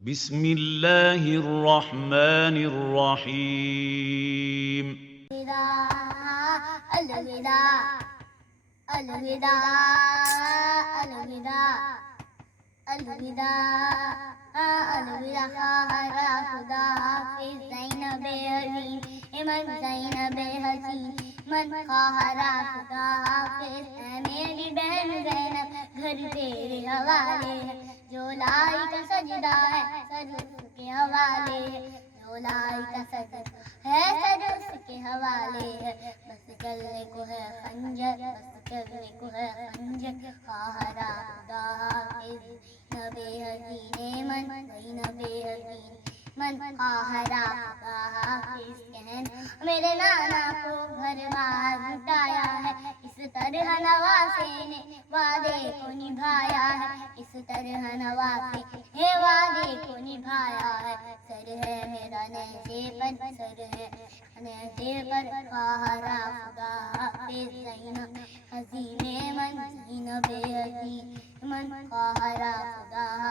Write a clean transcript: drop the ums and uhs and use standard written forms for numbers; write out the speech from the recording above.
بسم الله الرحمن الرحيم. الوداع الوداع الوداع الوداع الوداع الوداع ہرا خدا حافظ زینب حسین من زینب حسین من ہرا خدا حافظ اے میری بہن زینب گھر تیرے حوالے ہے جو لائی کا سجدہ ہے سر اس کے حوالے ہے جو لائی کا سجدہ ہے سر اس کے حوالے ہے بس چلنے کو ہے خنجر بس چلنے کو ہے خنجر ہرا خدا حافظ نبی حسین من زینب حسین من ہرا خدا حافظ کہن میرے نانا کو گھر باہر لٹایا ہے اس طرح نواسے نے وعدے کو نبھایا ہے اس طرح نواسے نے وعدے کو نبھایا ہے سر ہے میرا نیزے پر سر ہے نیزے پر ہرا خدا حافظ زینب حسین من زینب حسین من ہرا خدا